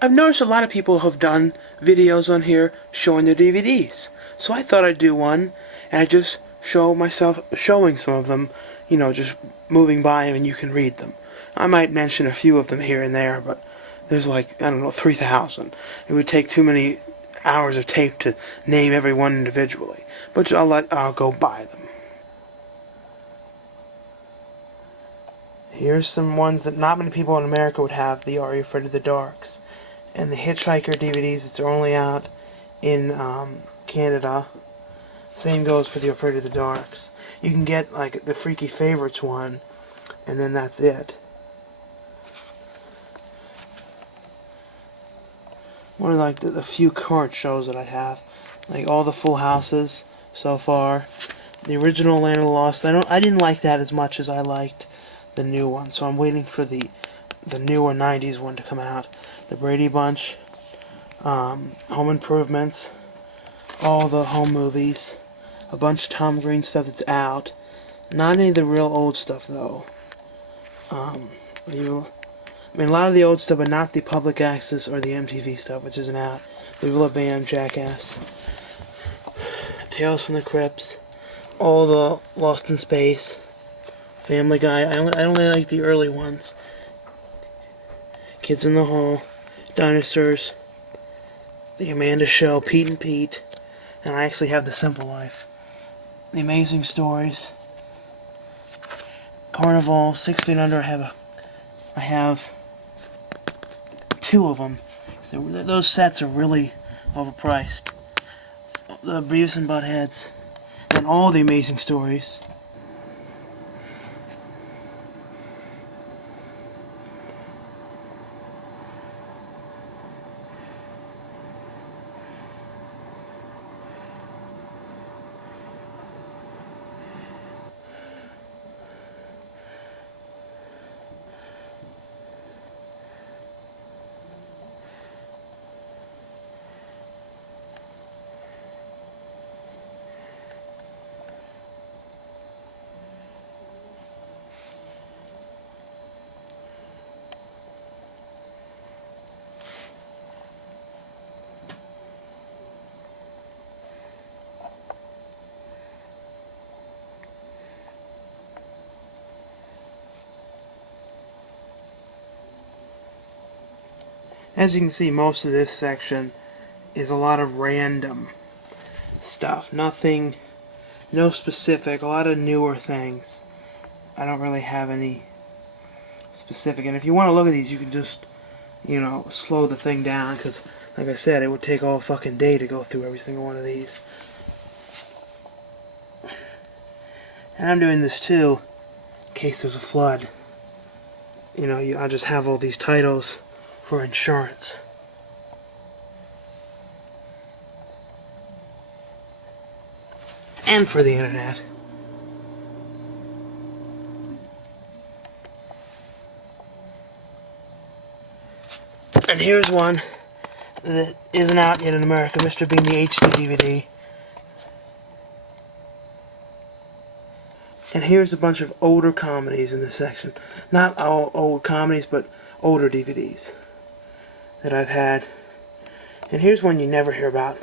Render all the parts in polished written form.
I've noticed a lot of people have done videos on here showing their DVDs. So I thought I'd do one, and I just show myself showing some of them, just moving by them and you can read them. I might mention a few of them here and there, but there's like, I don't know, 3,000. It would take too many hours of tape to name every one individually. But I'll go by them. Here's some ones that not many people in America would have. The Are You Afraid of the Darks. And the Hitch-Hiker DVDs that are only out in Canada. Same goes for the Afraid of the Darks. You can get like the Freaky Favorites one, and then that's it. One of like the few current shows that I have, like all the Full Houses so far. The original Land of the Lost. I didn't like that as much as I liked the new one, so I'm waiting for the newer 90s one to come out. The Brady Bunch, Home Improvements, all the home movies, a bunch of Tom Green stuff that's out. Not any of the real old stuff though. A lot of the old stuff, but not the public access or the MTV stuff, which isn't out. Viva La Bam, Jackass, Tales from the Crypts, all the Lost in Space, Family Guy. I only like the early ones. Kids in the Hall, Dinosaurs, The Amanda Show, Pete and Pete, and I actually have The Simple Life. The Amazing Stories, Carnival, 6 Feet Under. I have 2 of them. So those sets are really overpriced. The Beavis and Buttheads, and all the Amazing Stories. As you can see, most of this section is a lot of random stuff. Nothing, no specific, a lot of newer things. I don't really have any specific. And if you want to look at these, you can just, slow the thing down, because, like I said, it would take all fucking day to go through every single one of these. And I'm doing this too, in case there's a flood. I just have all these titles for insurance. And for the internet. And here's one that isn't out yet in America, Mr. Bean, the HD DVD. And here's a bunch of older comedies in this section. Not all old comedies, but older DVDs that I've had. And here's one you never hear about,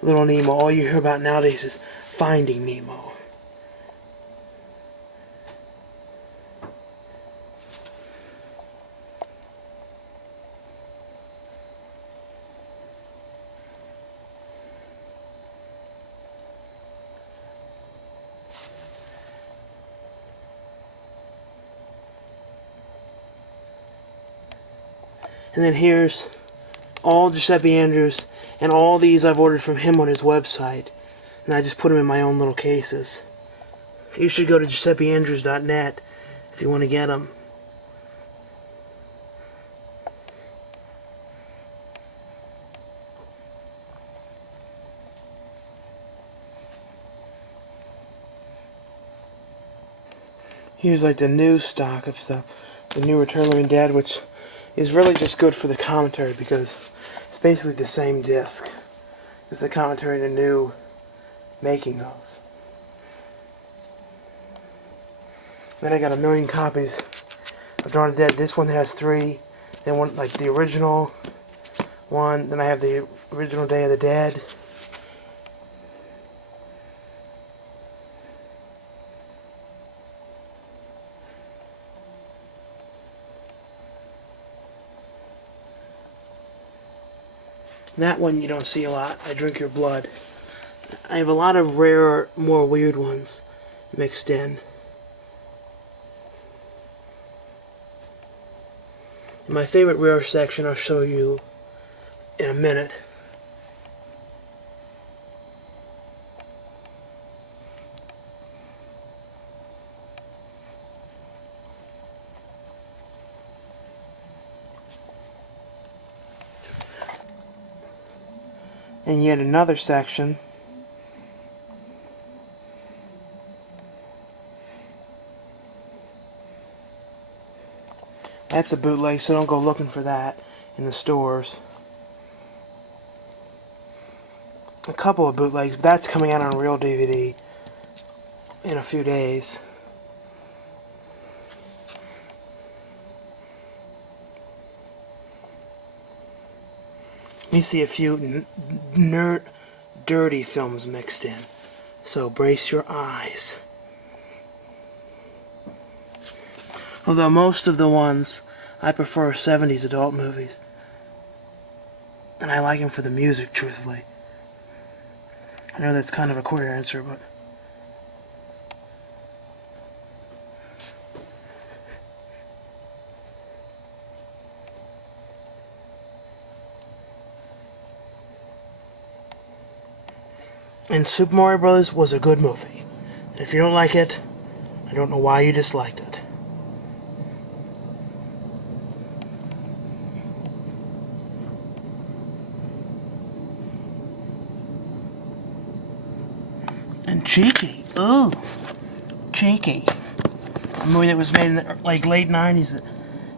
Little Nemo. All you hear about nowadays is Finding Nemo. And then here's all Giuseppe Andrews, and all these I've ordered from him on his website. And I just put them in my own little cases. You should go to GiuseppeAndrews.net if you want to get them. Here's like the new stock of stuff. The new Return of the Living Dead, which is really just good for the commentary because it's basically the same disc. Just the commentary and the new making of. Then I got 1 million copies of Dawn of the Dead. This one has 3. Then one, like the original, one. Then I have the original Day of the Dead. That one you don't see a lot. I Drink Your Blood. I have a lot of rare, more weird ones mixed in. My favorite rare section I'll show you in a minute. And yet another section that's a bootleg, so don't go looking for that in the stores. A couple of bootlegs, but that's coming out on real DVD in a few days. You see a few dirty films mixed in, so brace your eyes. Although most of the ones I prefer 70s adult movies, and I like them for the music, truthfully. I know that's kind of a queer answer, but and Super Mario Bros. Was a good movie. And if you don't like it, I don't know why you disliked it. And Cheeky. Ooh. Cheeky. A movie that was made in the late 90s. It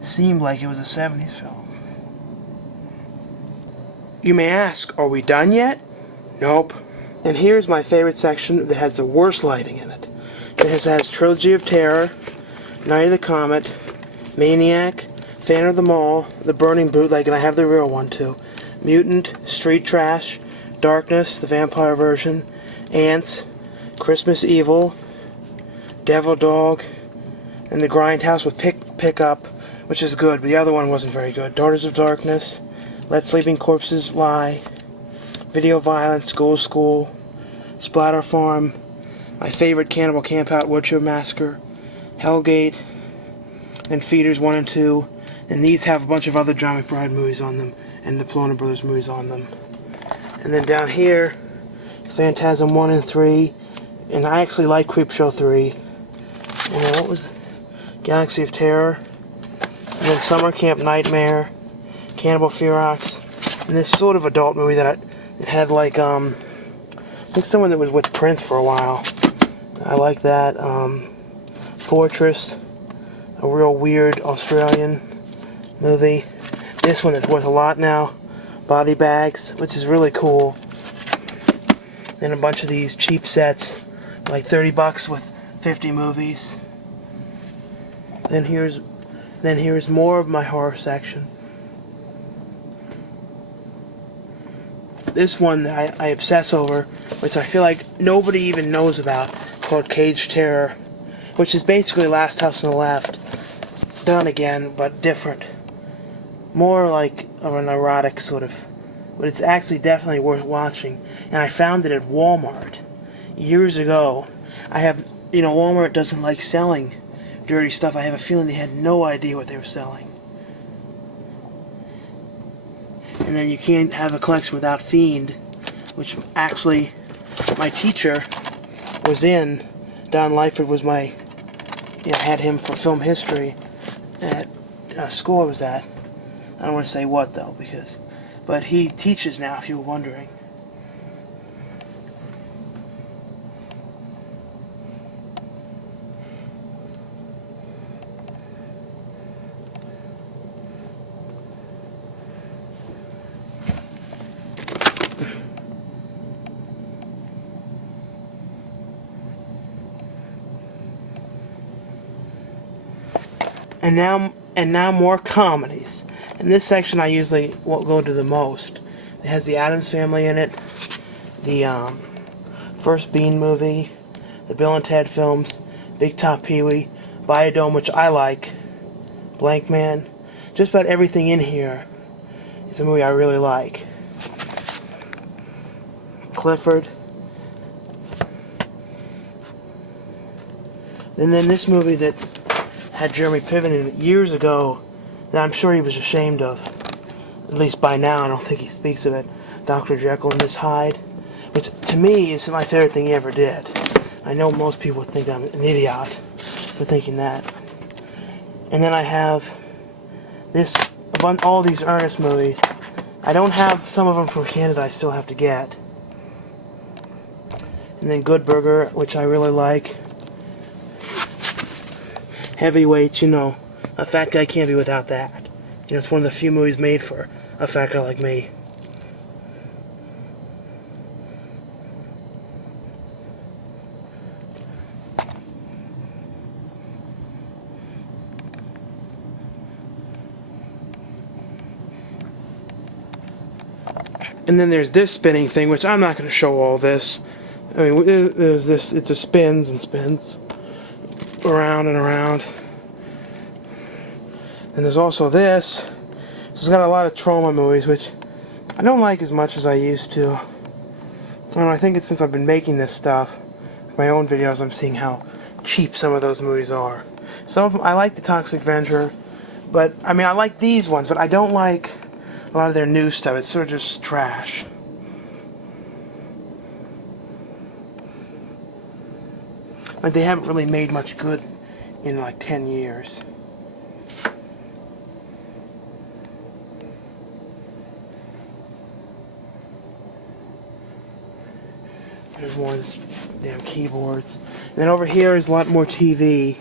seemed like it was a 70s film. You may ask, are we done yet? Nope. And here's my favorite section that has the worst lighting in it. It has Trilogy of Terror, Night of the Comet, Maniac, Phantom of the Mall, The Burning Bootleg, and I have the real one too, Mutant, Street Trash, Darkness, the vampire version, Ants, Christmas Evil, Devil Dog, and The Grindhouse with Pickup, which is good, but the other one wasn't very good. Daughters of Darkness, Let Sleeping Corpses Lie, Video Violence, School, Splatter Farm, my favorite Cannibal Campout, Woodchip Massacre, Hellgate, and Feeders 1 and 2, and these have a bunch of other John McBride movies on them, and the Plona Brothers movies on them. And then down here, it's Phantasm 1 and 3, and I actually like Creepshow 3. And then what was Galaxy of Terror, and then Summer Camp Nightmare, Cannibal Ferox, and this sort of adult movie that it had I think someone that was with Prince for a while. I like that. Fortress, a real weird Australian movie. This one is worth a lot now. Body Bags, which is really cool. Then a bunch of these cheap sets, like $30 with 50 movies. Then here's more of my horror section. This one that I obsess over, which I feel like nobody even knows about, called Cage Terror, which is basically Last House on the Left, done again, but different. More like of an erotic sort of, but it's actually definitely worth watching. And I found it at Walmart years ago. Walmart doesn't like selling dirty stuff. I have a feeling they had no idea what they were selling. And then you can't have a collection without Fiend, which actually my teacher was in. Don Lyford was I had him for film history at school I was at. I don't want to say what though, but he teaches now, if you were wondering. And now more comedies. In this section I usually won't go to the most. It has the Addams Family in it, the first Bean movie, the Bill and Ted films, Big Top Pee-wee, Biodome, which I like, Blank Man. Just about everything in here is a movie I really like. Clifford. And then this movie that had Jeremy Piven in it years ago that I'm sure he was ashamed of. At least by now, I don't think he speaks of it. Dr. Jekyll and Miss Hyde. Which, to me, is my favorite thing he ever did. I know most people think I'm an idiot for thinking that. And then I have all these Ernest movies. I don't have some of them from Canada I still have to get. And then Good Burger, which I really like. Heavyweights, you know. A fat guy can't be without that. You know, it's one of the few movies made for a fat guy like me. And then there's this spinning thing, which I'm not going to show all this. I mean, there's this, it just spins and spins around and around. And there's also this. It's got a lot of trauma movies, which I don't like as much as I used to. I don't know, I think it's since I've been making this stuff, my own videos, I'm seeing how cheap some of those movies are. Some of them, I like The Toxic Avenger, but, I mean, I like these ones, but I don't like a lot of their new stuff. It's sort of just trash. Like, they haven't really made much good in like 10 years. There's more of these damn keyboards. And then over here is a lot more TV.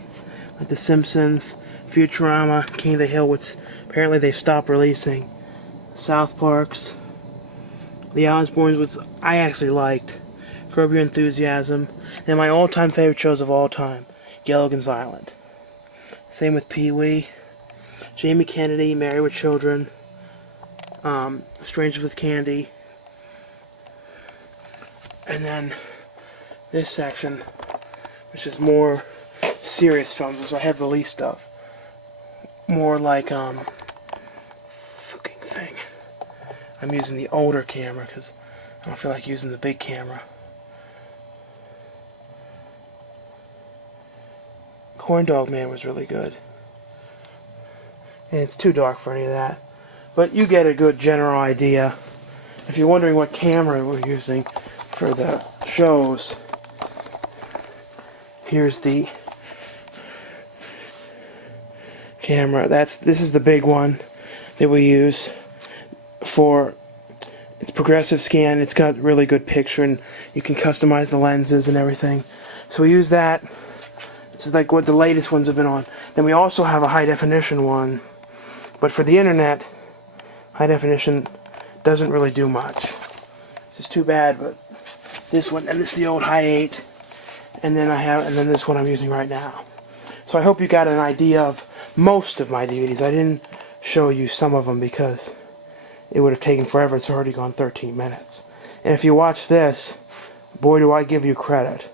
Like The Simpsons, Futurama, King of the Hill, which apparently they stopped releasing. South Parks, The Osbournes, which I actually liked. Curb Your Enthusiasm. And my all-time favorite shows of all time, Gilligan's Island. Same with Pee-wee, Jamie Kennedy, Married with Children, Strangers with Candy. And then this section, which is more serious films, which I have the least of. More like, fucking thing. I'm using the older camera because I don't feel like using the big camera. Corn Dog Man was really good. And it's too dark for any of that. But you get a good general idea. If you're wondering what camera we're using for the shows, here's the camera. This is the big one that we use for it's progressive scan. It's got really good picture and you can customize the lenses and everything. So we use that. This is like what the latest ones have been on. Then we also have a high definition one, but for the internet, high definition doesn't really do much. It's too bad, but this one, and this is the old high 8, and then this one I'm using right now. So I hope you got an idea of most of my DVDs. I didn't show you some of them because it would have taken forever. It's already gone 13 minutes. And if you watch this, boy do I give you credit.